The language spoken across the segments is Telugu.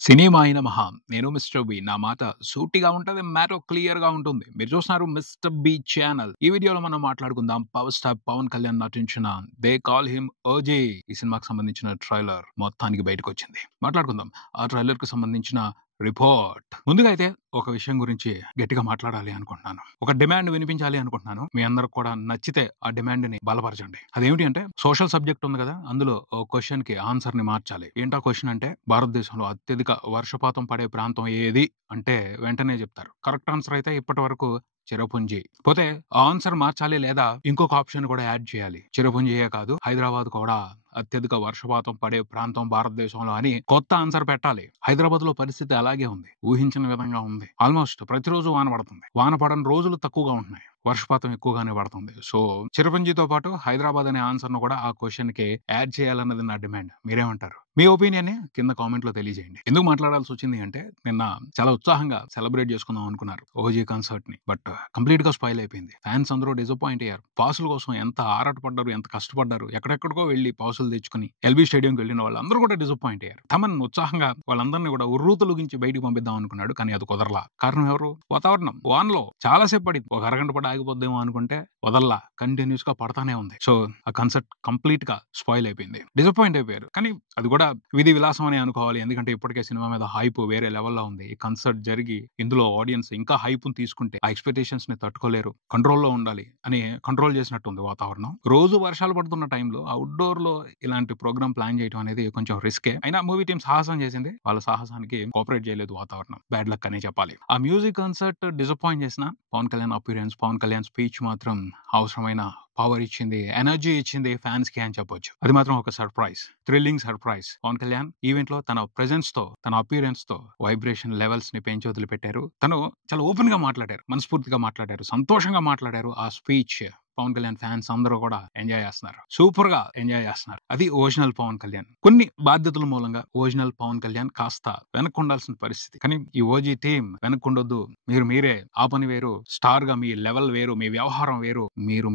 సినిమాయి నమః. నేను మిస్టర్ బి. నా మాట సూటిగా ఉంటది. మ్యాటర్ క్లియర్‌గా ఉంటుంది. మీరు చూస్తున్నారు మిస్టర్ బి ఛానల్. ఈ వీడియోలో మనం మాట్లాడుకుందాం పవర్ స్టార్ పవన్ కళ్యాణ్ నటించిన 'దే కాల్ హిమ్ ఓజీ' ఈ సినిమాకి సంబంధించిన ట్రైలర్ మొత్తానికి బయటకొచ్చింది. మాట్లాడుకుందాం. ఆ ట్రైలర్‌కి సంబంధించిన రిపోర్ట్. ముందుగా అయితే ఒక విషయం గురించి గట్టిగా మాట్లాడాలి అనుకుంటున్నాను. ఒక డిమాండ్ వినిపించాలి అనుకుంటున్నాను. మీ అందరికి కూడా నచ్చితే ఆ డిమాండ్‌ని బలపరచండి. అదేమిటి అంటే సోషల్ సబ్జెక్ట్ ఉంది కదా! అందులో ఓ క్వెషన్‌కి ఆన్సర్‌ని మార్చాలి. ఏంటా క్వెషన్ అంటే భారతదేశంలో అత్యధిక వర్షపాతం పడే ప్రాంతం ఏది అంటే వెంటనే చెప్తారు. కరెక్ట్ ఆన్సర్ అయితే ఇప్పటివరకు చిరపుంజి. పోతే ఆ ఆన్సర్ మార్చాలి లేదా ఇంకొక ఆప్షన్ కూడా యాడ్ చేయాలి. చిరపుంజియే కాదు హైదరాబాద్ కూడా అత్యధిక వర్షపాతం పడే ప్రాంతం భారతదేశంలో అని కొత్త ఆన్సర్ పెట్టాలి. హైదరాబాద్ లో పరిస్థితి అలాగే ఉంది. ఊహించిన విధంగా ఉంది. ఆల్మోస్ట్ ప్రతిరోజు వాన పడుతుంది. వాన పడని రోజులు తక్కువగా ఉంటున్నాయి. వర్షపాతం ఎక్కువగానే పడుతుంది. సో చిరపుంజితో పాటు హైదరాబాద్ అనే ఆన్సర్ ను కూడా ఆ క్వశ్చన్ కి యాడ్ చేయాలన్నది నా డిమాండ్. మీరేమంటారు? మీ ఒపీనియన్ ని కింద కామెంట్ లో తెలియజేయండి. ఎందుకు మాట్లాడాల్సి వచ్చింది అంటే నిన్న చాలా ఉత్సాహంగా సెలబ్రేట్ చేసుకుందాం అనుకున్నారు ఓజీ కన్సర్ట్ ని. బట్ కంప్లీట్ గా స్పాయిల్ అయిపోయింది. ఫ్యాన్స్ అందరూ డిసప్పాయింట్ అయ్యారు. పాసుల కోసం ఎంత ఆరాటపడ్డారు, ఎంత కష్టపడ్డారు. ఎక్కడెక్కడికో వెళ్లి పాసులు తెచ్చుకుని ఎల్బీ స్టేడియంకి వెళ్ళిన వాళ్ళందరూ కూడా డిసప్పాయింట్ అయ్యారు. తమన్ ఉత్సాహంగా వాళ్ళందరినీ కూడా ఉర్రూతలుగించి బయటికి పంపిద్దాం అనుకున్నాడు. కానీ అది కుదరలా. కారణం ఎవరు? వాతావరణం. వానలో చాలాసేపు పడింది. ఒక అరగంట పడి ఆగిపోద్దేమో అనుకుంటే వదల్లా. కంటిన్యూస్ గా పడతానే ఉంది. సో ఆ కన్సర్ట్ కంప్లీట్ గా స్పాయిల్ అయిపోయింది. డిసప్పాయింట్ అయిపోయారు. కానీ అది కూడా విధి విలాసం అని అనుకోవాలి. ఎందుకంటే ఇప్పటికే సినిమా మీద హైప్ వేరే లెవెల్లో ఉంది. ఈ కన్సర్ట్ జరిగి ఇందులో ఆడియన్స్ ఇంకా హైప్ తీసుకుంటే ఆ ఎక్స్పెక్టేషన్స్ ని తట్టుకోలేరు. కంట్రోల్లో ఉండాలి అని కంట్రోల్ చేసినట్టుంది వాతావరణం. రోజు వర్షాలు పడుతున్న టైంలో అవుట్డోర్ లో ఇలాంటి ప్రోగ్రామ్ ప్లాన్ చేయడం అనేది కొంచెం రిస్కే. అయినా మూవీ టీం సాహసం చేసింది. వాళ్ళ సాహసానికి కోఆపరేట్ చేయలేదు వాతావరణం. బ్యాడ్ లక్ అనే చెప్పాలి. ఆ మ్యూజిక్ కన్సర్ట్ డిసప్పాయింట్ చేసిన పవన్ కళ్యాణ్ అపీరెన్స్, పవన్ కళ్యాణ్ స్పీచ్ మాత్రం అవసరమైన పవర్ ఇచ్చింది, ఎనర్జీ ఇచ్చింది ఫ్యాన్స్ కి అని చెప్పొచ్చు. అది మాత్రం ఒక surprise, thrilling surprise. Pawan Kalyan event లో తన ప్రెజెన్స్ తో, తన అపీరెన్స్ తో వైబ్రేషన్ లెవెల్స్ ని పెంచి వదిలిపెట్టారు. తను చాలా ఓపెన్ గా మాట్లాడారు, మనస్ఫూర్తిగా మాట్లాడారు, సంతోషంగా మాట్లాడారు. ఆ స్పీచ్ పవన్ కళ్యాణ్ ఫ్యాన్స్ అందరూ కూడా ఎంజాయ్ చేస్తున్నారు. సూపర్ గా ఎంజాయ్ చేస్తున్నారు. అది ఒరిజినల్ పవన్ కళ్యాణ్. కొన్ని బాధ్యతల మూలంగా ఒరిజినల్ పవన్ కళ్యాణ్ కాస్త వెనక్కుండాల్సిన పరిస్థితి. కానీ ఈ ఓజీ టీం వెనక్కుండొద్దు. మీరే ఆ పని వేరు, స్టార్ గా మీ లెవెల్ వేరు, మీ వ్యవహారం వేరు,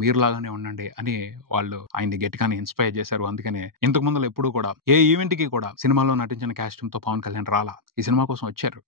మీరులాగానే ఉండండి అని వాళ్ళు ఆయన్ని గట్టిగానే ఇన్స్పైర్ చేశారు. అందుకనే ఇంతకు ముందు ఎప్పుడు కూడా ఏ ఈవెంట్ కి కూడా సినిమాలో నటించిన కాస్ట్యూమ్ తో పవన్ కళ్యాణ్ రాలా. ఈ సినిమా కోసం వచ్చారు.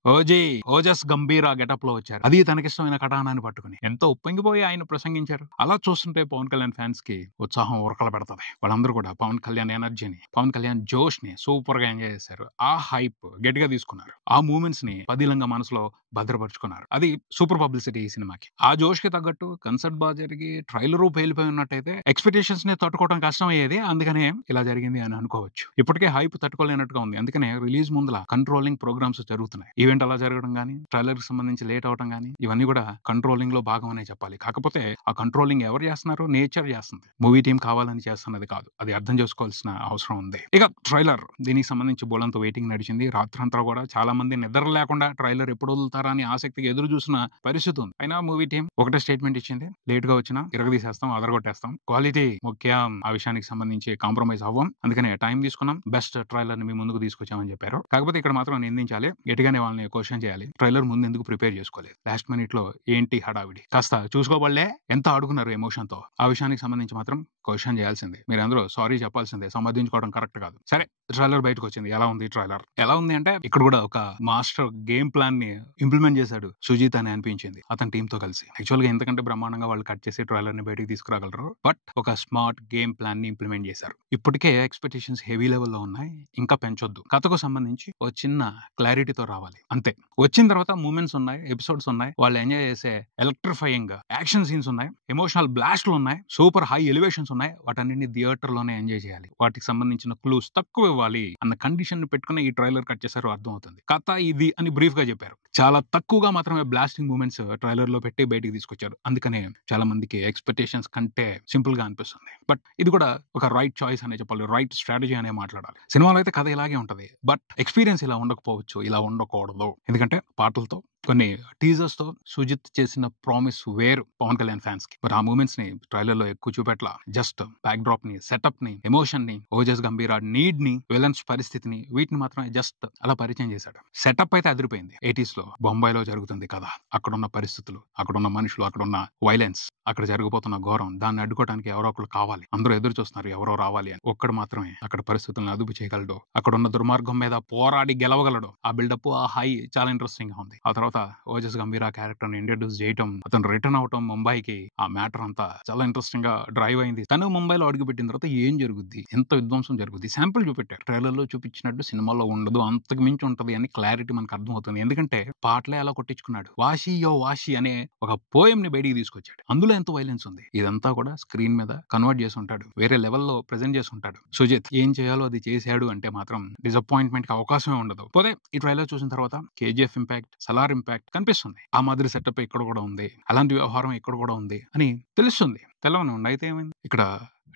ఓజస్ గంభీర గెటప్ లో వచ్చారు. అది తనకిష్టమైన కటానాన్ని పట్టుకుని ఎంతో ఉప్పొంగిపోయి ఆయన ప్రసంగించారు. అలా చూస్తుంటే పవన్ కళ్యాణ్ ఫ్యాన్స్ కి ఉత్సాహం ఉరకల పెడతది. వాళ్ళందరూ కూడా పవన్ కళ్యాణ్ ఎనర్జీని, పవన్ కళ్యాణ్ జోష్ ని సూపర్ గా ఎంజాయ్ చేశారు. ఆ హైప్ గట్టిగా తీసుకున్నారు. ఆ మూమెంట్స్ ని పదిలంగా మనసులో భద్రపరుచుకున్నారు. అది సూపర్ పబ్లిసిటీ ఈ సినిమాకి. ఆ జోష్ కి తగ్గట్టు కన్సర్ట్ బాగా జరిగి ట్రైలర్ పేలిపోయి ఉన్నట్టయితే ఎక్స్పెక్టేషన్స్ ని తట్టుకోవడం కష్టం అయ్యేది. అందుకనే ఇలా జరిగింది అని అనుకోవచ్చు. ఇప్పటికే హైప్ తట్టుకోలేనట్టుగా ఉంది. అందుకనే రిలీజ్ ముందుల కంట్రోలింగ్ ప్రోగ్రామ్స్ జరుగుతున్నాయి. ఈవెంట్ అలా జరగడం గానీ, ట్రైలర్ కి సంబంధించి లేట్ అవడం గానీ, ఇవన్నీ కూడా కంట్రోలింగ్ లో భాగం అనే చెప్పాలి. కాకపోతే ఆ కంట్రోలింగ్ ఎవరు చేస్తున్నారు? నేచర్ చేస్తుంది. మూవీ టీం కావాలని చేస్తున్నది కాదు. అది అర్థం చేసుకోవాల్సిన అవసరం ఉంది. ఇక ట్రైలర్ దీనికి సంబంధించి బోలంతో వెయిటింగ్ నడిచింది. రాత్రంతా కూడా చాలా మంది నిద్ర లేకుండా ట్రైలర్ ఎప్పుడు వదులుతారా అని ఆసక్తిగా ఎదురు చూసిన పరిస్థితి ఉంది. అయినా మూవీ టీం ఒకటే స్టేట్మెంట్ ఇచ్చింది. లేట్ గా వచ్చినా ఇరగదీసేస్తాం, అదరగొట్టేస్తాం. క్వాలిటీ ముఖ్యం. ఆ విషయానికి సంబంధించి కాంప్రమైజ్ అవ్వం. అందుకనే టైం తీసుకున్నాం. బెస్ట్ ట్రైలర్ ని మీ ముందుకు తీసుకొచ్చామని చెప్పారు. కాకపోతే ఇక్కడ మాత్రం నిందించాలి. గట్టిగానే వాళ్ళని క్వశ్చన్ చేయాలి. ట్రైలర్ ముందు ఎందుకు ప్రిపేర్ చేసుకోలేదు? లాస్ట్ మినిట్ లో ఏంటి హడావిడి? కాస్త చూసుకోబడలే. ఎంత ఆడుకున్నారు ఎమోషన్ తో. ఆ విషయానికి సంబంధించి మాత్రం క్వశ్చన్ చేయాల్సిందే. మీరందరూ సారీ చెప్పాల్సిందే. సమర్థించుకోవడం కరెక్ట్ కాదు. సరే, ట్రైలర్ బయటకు వచ్చింది. ఎలా ఉంది ట్రైలర్? ఎలా ఉంది అంటే ఇక్కడ కూడా ఒక మాస్టర్ గేమ్ ప్లాన్ ని ఇంప్లిమెంట్ చేశాడు సుజీత్ అని అనిపించింది అతని టీమ్ తో కలిసి. యాక్చువల్ గా ఎంతకంటే బ్రహ్మాండంగా వాళ్ళు కట్ చేసి ట్రైలర్ ని బయటకు తీసుకురాగలరు. బట్ ఒక స్మార్ట్ గేమ్ ప్లాన్ ని ఇంప్లిమెంట్ చేశారు. ఇప్పటికే ఎక్స్పెక్టేషన్స్ హెవీ లెవెల్లో ఉన్నాయి. ఇంకా పెంచొద్దు. కథకు సంబంధించి ఒక చిన్న క్లారిటీతో రావాలి అంతే. వచ్చిన తర్వాత మూమెంట్స్ ఉన్నాయి, ఎపిసోడ్స్ ఉన్నాయి, వాళ్ళు ఎంజాయ్ చేసే ఎలక్ట్రిఫైయింగ్ యాక్షన్ సీన్స్ ఉన్నాయి, ఎమోషనల్ బ్లాస్ట్లు ఉన్నాయి, సూపర్ హై ఎలివేషన్స్ ఉన్నాయి. వాటన్నింటినీ థియేటర్ లోనే ఎంజాయ్ చేయాలి. వాటికి సంబంధించిన క్లూస్ తక్కువ ఇవ్వాలి అన్న కండిషన్ పెట్టుకుని ఈ ట్రైలర్ కట్ చేశారు. అర్థం అవుతుంది. కథ ఇది అని బ్రీఫ్ గా చెప్పారు. చాలా తక్కువగా మాత్రమే బ్లాస్టింగ్ మూమెంట్స్ ట్రైలర్ లో పెట్టి బయటికి తీసుకొచ్చారు. అందుకనే చాలా మందికి ఎక్స్పెక్టేషన్స్ కంటే సింపుల్ గా అనిపిస్తుంది. బట్ ఇది కూడా ఒక రైట్ చాయిస్ అనే చెప్పాలి. రైట్ స్ట్రాటజీ అనే మాట్లాడాలి. సినిమాలో అయితే కథ ఇలాగే ఉంటది. బట్ ఎక్స్పీరియన్స్ ఇలా ఉండకపోవచ్చు, ఇలా ఉండకూడదు. ఎందుకంటే పాటలతో కొన్ని టీజర్స్ తో సుజిత్ చేసిన ప్రామిస్ వేరు పవన్ కళ్యాణ్ ఫ్యాన్స్ కి. బట్ ఆ మూమెంట్స్ ని ట్రైలర్ లో ఎక్కువ చూపెట్ల. జస్ట్ బ్యాక్ డ్రాప్ ని, సెటప్ ని, ఎమోషన్ ని, ఓజస్ గంభీరా నీడ్ ని, విలన్స్ పరిస్థితిని, వీటిని మాత్రమే జస్ట్ అలా పరిచయం చేశాడు. సెటప్ అయితే అదిరిపోయింది. 80s లో బొంబాయిలో జరుగుతుంది కదా, అక్కడున్న పరిస్థితులు, అక్కడున్న మనుషులు, అక్కడున్న వైలెన్స్, అక్కడ జరిగిపోతున్న ఘోరం, దాన్ని అడ్డుకోవడానికి ఎవరో ఒకరు కావాలి. అందరూ ఎదురు చూస్తున్నారు ఎవరో రావాలి అని. ఒక్కడు మాత్రమే అక్కడ పరిస్థితులను అదుపు చేయగలడు, అక్కడున్న దుర్మార్గం మీద పోరాడి గెలవగలడు. ఆ బిల్డప్, ఆ హై చాలా ఇంట్రెస్టింగ్ గా ఉంది. ఆ తర్వాత ఓజస్ గంభీరా క్యారెక్టర్ ని ఇంట్రడ్యూస్ చేయటం, అతను రిటర్న్ అవటం ముంబైకి, ఆ మ్యాటర్ అంతా చాలా ఇంట్రెస్టింగ్ గా డ్రైవ్ అయింది. తను ముంబైలో అడుగుపెట్టిన తర్వాత ఏం జరుగుద్ది, ఎంత విధ్వంసం జరుగుద్ది, శాంపుల్ చూపెట్టారు. ట్రైలర్ లో చూపించినట్టు సినిమాలో ఉండదు, అంతకు మించి ఉంటది అని క్లారిటీ మనకు అర్థమవుతుంది. ఎందుకంటే పాటలే అలా కొట్టించుకున్నాడు. వాషి యో వాషి అనే ఒక పోయం ని బయటికి తీసుకొచ్చాడు. అందులో ఎంత వైలెన్స్ ఉంది. ఇదంతా కూడా స్క్రీన్ మీద కన్వర్ట్ చేసి ఉంటాడు, వేరే లెవెల్లో ప్రెజెంట్ చేసి ఉంటాడు. సుజిత్ ఏం చేయాలో అది చేశాడు అంటే మాత్రం డిసప్పాయింట్మెంట్ కి అవకాశమే ఉండదు. పోతే ఈ ట్రైలర్ చూసిన తర్వాత కేజీఎఫ్ ఇంపాక్ట్, సలార్ ఇంపాక్ట్ కనిపిస్తుంది. ఆ మాదిరి సెటప్ ఇక్కడ కూడా ఉంది, అలాంటి వ్యవహారం ఇక్కడ కూడా ఉంది అని తెలుస్తుంది. తెలవని ఉండి అయితే ఏమైంది. ఇక్కడ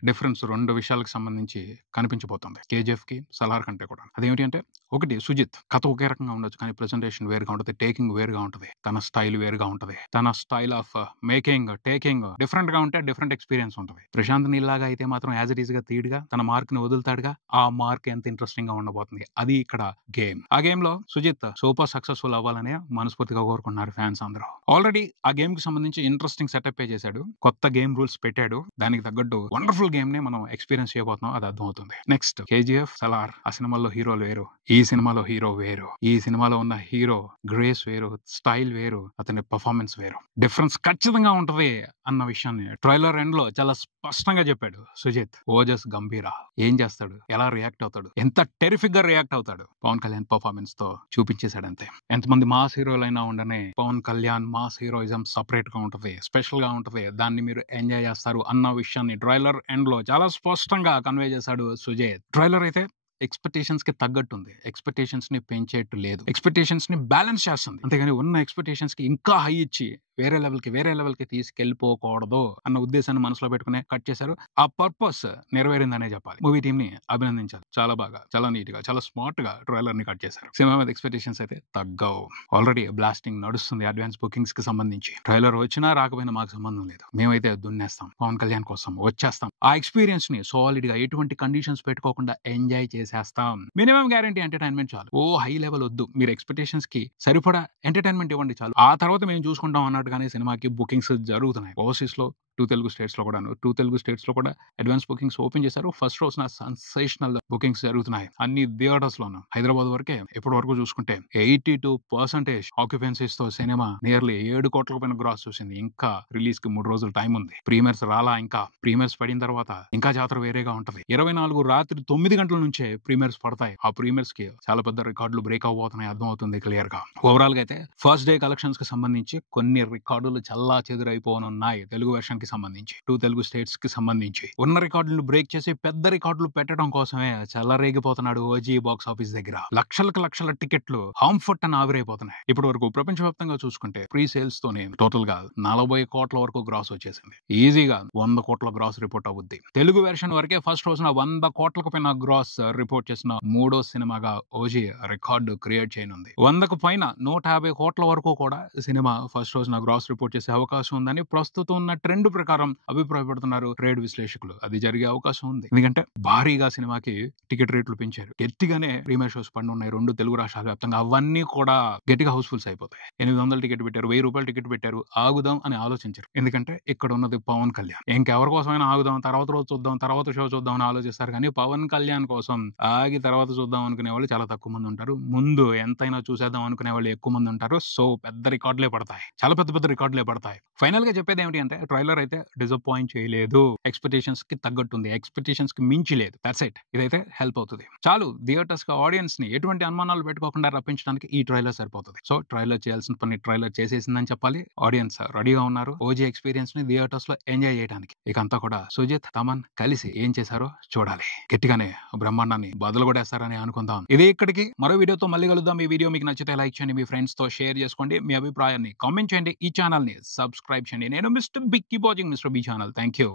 డిఫరెన్స్ రెండు విషయాలకు సంబంధించి కనిపించబోతుంది కేజీఎఫ్ కి సలార్ కంటే కూడా. అదేమిటి అంటే, ఒకటి సుజిత్ కథ ఒకే రకంగా ఉండొచ్చు, కానీ ప్రెజెంటేషన్ వేరుగా ఉంటుంది, టేకింగ్ వేరుగా ఉంటుంది, తన స్టైల్ వేరుగా ఉంటుంది, తన style of making, taking different గా ఉంటే డిఫరెంట్ ఎక్స్పీరియన్స్ ఉంటుంది. ప్రశాంత్ నీల్లాగా అయితే మాత్రం యాజ్ ఇట్ ఈస్ గా తీడిగా తన మార్క్ ని వదులుతాడుగా, ఆ మార్క్ ఎంత ఇంట్రెస్టింగ్ గా ఉండబోతుంది. అది ఇక్కడ గేమ్. ఆ గేమ్ లో సుజిత్ సూపర్ సక్సెస్ఫుల్ అవ్వాలని మనస్ఫూర్తిగా కోరుకున్నారు ఫ్యాన్స్ అందరూ. ఆల్రెడీ ఆ గేమ్ కి సంబంధించి ఇంట్రెస్టింగ్ సెటప్ చేశాడు, కొత్త గేమ్ రూల్స్ పెట్టాడు. దానికి తగ్గట్టు వండర్ఫుల్ గేమ్ ని మనం ఎక్స్పీరియన్స్ చేయబోతున్నాం, అది అర్థం అవుతుంది. Next KGF, Salaar. ఆ సినిమాలో హీరోలు వేరు, ఈ సినిమాలో హీరో వేరు. ఈ సినిమాలో ఉన్న హీరో గ్రేస్ వేరు, స్టైల్ వేరు, అతని పర్ఫార్మెన్స్ వేరు. డిఫరెన్స్ ఖచ్చితంగా ఉంటది అన్న విషయాన్ని ట్రైలర్ ఎండ్ లో చాలా స్పష్టంగా చెప్పాడు సుజిత్. ఓజస్ గంభీరా ఏం చేస్తాడు, ఎలా రియాక్ట్ అవుతాడు, ఎంత టెరిఫిక్ గా రియాక్ట్ అవుతాడు, పవన్ కళ్యాణ్ పర్ఫార్మెన్స్ తో చూపించేశాడు అంతే. ఎంతమంది మాస్ హీరోలైనా ఉండనే Pawan Kalyan mass heroism separate గా ఉంటది, స్పెషల్ గా ఉంటది, దాన్ని మీరు ఎంజాయ్ చేస్తారు అన్న విషయాన్ని ట్రైలర్ ఎండ్ లో చాలా స్పష్టంగా కన్వే చేశాడు సుజిత్. ట్రైలర్ అయితే ఎక్స్పెక్టేషన్స్ కి తగ్గట్టు ఉంది, ఎక్స్పెక్టేషన్స్ ని పెంచేట్టు లేదు, ఎక్స్పెక్టేషన్స్ ని బ్యాలెన్స్ చేస్తుంది. అంతేగాని ఉన్న ఎక్స్పెక్టేషన్స్ కి ఇంకా హై ఇచ్చి వేరే లెవెల్ కి తీసుకెళ్లిపోకూడదు అన్న ఉద్దేశాన్ని మనసులో పెట్టుకునే కట్ చేశారు. ఆ పర్పస్ నెరవేరిందనే చెప్పాలి. మూవీ టీమ్ ని అభినందించాలి. చాలా బాగా, చాలా నీట్ గా, చాలా స్మార్ట్ గా ట్రైలర్ ని కట్ చేశారు. సినిమా మీద ఎక్స్పెక్టేషన్స్ అయితే తగ్గవు. ఆల్రెడీ బ్లాస్టింగ్ నడుస్తుంది అడ్వాన్స్ బుకింగ్స్ కి సంబంధించి. ట్రైలర్ వచ్చినా రాకపోయినా మాకు సంబంధం లేదు, మేమైతే దున్నేస్తాం, పవన్ కళ్యాణ్ కోసం వచ్చేస్తాం. ఆ ఎక్స్పీరియన్స్ ని సాలిడ్ గా ఎటువంటి కండిషన్స్ పెట్టుకోకుండా ఎంజాయ్ చేసేస్తాం. మినిమం గ్యారంటీ ఎంటర్టైన్మెంట్ చాలు. ఓ హై లెవెల్ వద్దు, మీరు ఎక్స్పెక్టేషన్స్ కి సరిపడా ఎంటర్టైన్మెంట్ ఇవ్వండి చాలు. ఆ తర్వాత మేము చూసుకుంటాం అన్నట్టుగానే సినిమాకి బుకింగ్స్ జరుగుతున్నాయి. ఓవర్సీస్ లో 2 తెలుగు స్టేట్స్ లో కూడా 2 తెలుగు స్టేట్స్ లో కూడా అడ్వాన్స్ బుకింగ్స్ ఓపెన్ చేశారు. ఫస్ట్ రోజున సెన్సేషనల్ బుకింగ్స్ జరుగుతున్నాయి అన్ని థియేటర్స్ లోను. హైదరాబాద్ వరకే ఇప్పటి వరకు చూసుకుంటే 82% ఆక్యుపెన్సీస్ తో సినిమా నియర్లీ 7 కోట్ల పైన గ్రాస్ చూసింది. ఇంకా రిలీజ్ కి 3 రోజులు టైం ఉంది. ప్రీమియర్స్ రాలా, ఇంకా ప్రీమియర్స్ పడిన తర్వాత ఇంకా జాతర వేరేగా ఉంటది. 24 రాత్రి 9 గంటల నుంచే ప్రీమియర్స్ పడతాయి. ఆ ప్రీమియర్స్ కి చాలా పెద్ద రికార్డులు బ్రేక్ అవబోతున్నాయి, అర్థం అవుతుంది క్లియర్ గా. ఓవరాల్ గా అయితే ఫస్ట్ డే కలెక్షన్స్ కి సంబంధించి కొన్ని రికార్డులు చల్లా చెదురైపోనున్నాయి. తెలుగు వెర్షన్ కి సంబంధించి 2 తెలుగు స్టేట్స్ కి సంబంధించి ఉన్న రికార్డులను బ్రేక్ చేసి పెద్ద రికార్డులు పెట్టడం కోసమే చల్లరేగిపోతున్నాడు ఓజీ బాక్స్ ఆఫీస్ దగ్గర. లక్షల టికెట్లు హాంఫర్ట్ అని ఆవిరైపోతున్నాయి. ఇప్పటి వరకు ప్రపంచవ్యాప్తంగా చూసుకుంటే ప్రీ సేల్స్ తోనే టోటల్ గా 40 కోట్ల వరకు గ్రాస్ వచ్చేసింది. ఈజీగా 100 కోట్ల గ్రాస్ రిపోర్ట్ అవుద్ది. తెలుగు వెర్షన్ వరకే ఫస్ట్ రోజున 100 కోట్లకు పైన గ్రాస్ రిపోర్ట్ చేసిన మూడో సినిమాగా ఓజీ రికార్డు క్రియేట్ చేయనుంది. 100కు పైన 150 కోట్ల వరకు కూడా సినిమా ఫస్ట్ రోజున గ్రాస్ రిపోర్ట్ చేసే అవకాశం ఉందని ప్రస్తుతం ఉన్న ట్రెండ్ ప్రకారం అభిప్రాయపడుతున్నారు ట్రేడ్ విశ్లేషకులు. అది జరిగే అవకాశం ఉంది. ఎందుకంటే భారీగా సినిమాకి టికెట్ రేట్లు పెంచారు. గట్టిగానే ప్రీమియర్ షోస్ పడి ఉన్నాయి 2 తెలుగు రాష్ట్రాల వ్యాప్తంగా. అవన్నీ కూడా గట్టిగా హౌస్ఫుల్స్ అయిపోతాయి. 800 టికెట్ పెట్టారు, 1000 రూపాయలు టికెట్ పెట్టారు. ఆగుదాం అని ఆలోచించారు. ఎందుకంటే ఇక్కడ ఉన్నది పవన్ కళ్యాణ్. ఇంకెవరి కోసమైనా ఆగుదాం, తర్వాత రోజు చూద్దాం, తర్వాత షో చూద్దాం అని ఆలోచిస్తారు. కానీ పవన్ కళ్యాణ్ కోసం ఆగి తర్వాత చూద్దాం అనుకునే వాళ్ళు చాలా తక్కువ మంది ఉంటారు. ముందు ఎంతైనా చూసేద్దాం అనుకునే వాళ్ళు ఎక్కువ మంది ఉంటారు. సో పెద్ద రికార్డులే పడతాయి, చాలా పెద్ద రికార్డులే పడతాయి. ఫైనల్ గా చెప్పేది ఏమిటి అంటే, ట్రైలర్ అయితే డిసప్పాయింట్ చేయలేదు. ఎక్స్పెక్టేషన్స్ కి తగ్గట్టుంది, ఎక్స్పెక్టేషన్స్ కి మించి లేదు. That's it. ఇదైతే హెల్ప్ అవుతుంది చాలు. థియేటర్స్ కి ఆడియన్స్ ని ఎటువంటి అనుమానాలు పెట్టుకోకుండా రప్పించడానికి ఈ ట్రైలర్ సరిపోతుంది. సో ట్రైలర్ చేయాల్సిన పని ట్రైలర్ చేసేసిందని చెప్పాలి. ఆడియన్స్ రెడీగా ఉన్నారు ఓజీ ఎక్స్పీరియన్స్ ని థియేటర్స్ లో ఎంజాయ్ చేయడానికి. ఇక అంతా కూడా సుజిత్, తమన్ కలిసి ఏం చేశారో చూడాలి. గట్టిగానే బ్రహ్మాండాన్ని బదులు కొట్టేస్తారని అనుకుందాం. ఇది ఇక్కడికి. మరో వీడియోతో మళ్ళీ కలుద్దాం. ఈ వీడియో మీకు నచ్చితే లైక్ చేయండి, మీ ఫ్రెండ్స్ తో షేర్ చేసుకోండి, మీ అభిప్రాయాన్ని కామెంట్ చేయండి, ఈ ఛానల్ ని సబ్స్క్రైబ్ చేయండి. నేను mister B, keep watching mister B channel. Thank you.